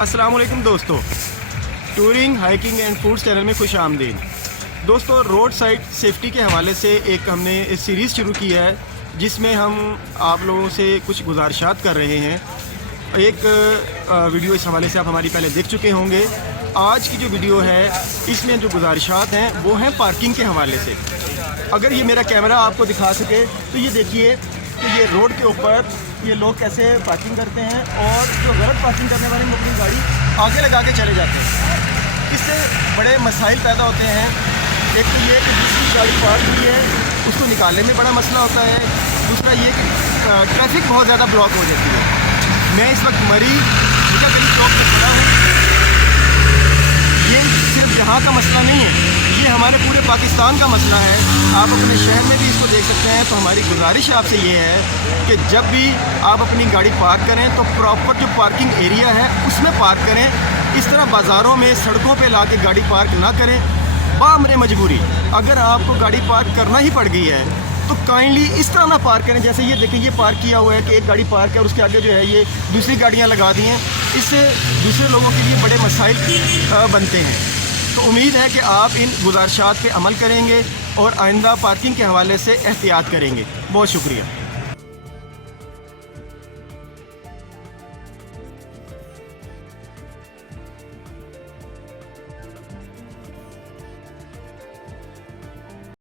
अस्सलाम वालेकुम दोस्तों, touring hiking and foods channel में खुश आमदीद। दोस्तों, रोड साइड सेफ्टी के हवाले से एक हमने इस सीरीज़ शुरू की है जिसमें हम आप लोगों से कुछ गुजारिशात कर रहे हैं। एक वीडियो इस हवाले से आप हमारी पहले देख चुके होंगे। आज की जो वीडियो है इसमें जो गुजारिशात हैं वो हैं पार्किंग के हवाले से। अगर ये मेरा कैमरा आपको दिखा सके तो ये देखिए कि ये रोड के ऊपर ये लोग कैसे पार्किंग करते हैं और जो गलत पार्किंग करने वाले अपनी गाड़ी आगे लगा के चले जाते हैं। इससे बड़े मसाइल पैदा होते हैं। एक तो ये कि दूसरी गाड़ी पार्क की है उसको निकालने में बड़ा मसला होता है। दूसरा ये कि ट्रैफिक बहुत ज़्यादा ब्लॉक हो जाती है। मैं इस वक्त मरी मीठा गली चौक पर खड़ा हूँ। ये सिर्फ यहाँ का मसला नहीं है, ये हमारे पूरे पाकिस्तान का मसला है। आप अपने शहर में भी इसको देख सकते हैं। तो हमारी गुजारिश आपसे ये है कि जब भी आप अपनी गाड़ी पार्क करें तो प्रॉपर जो पार्किंग एरिया है उसमें पार्क करें। इस तरह बाज़ारों में सड़कों पे ला के गाड़ी पार्क ना करें। बामरे मजबूरी अगर आपको गाड़ी पार्क करना ही पड़ गई है तो काइंडली इस तरह ना पार्क करें। जैसे ये देखें, ये पार्क किया हुआ है कि एक गाड़ी पार्क है और उसके आगे जो है ये दूसरी गाड़ियाँ लगा दी हैं। इससे दूसरे लोगों के लिए बड़े मसाइल बनते हैं। तो उम्मीद है कि आप इन गुजारिशात पे अमल करेंगे और आइंदा पार्किंग के हवाले से एहतियात करेंगे। बहुत शुक्रिया।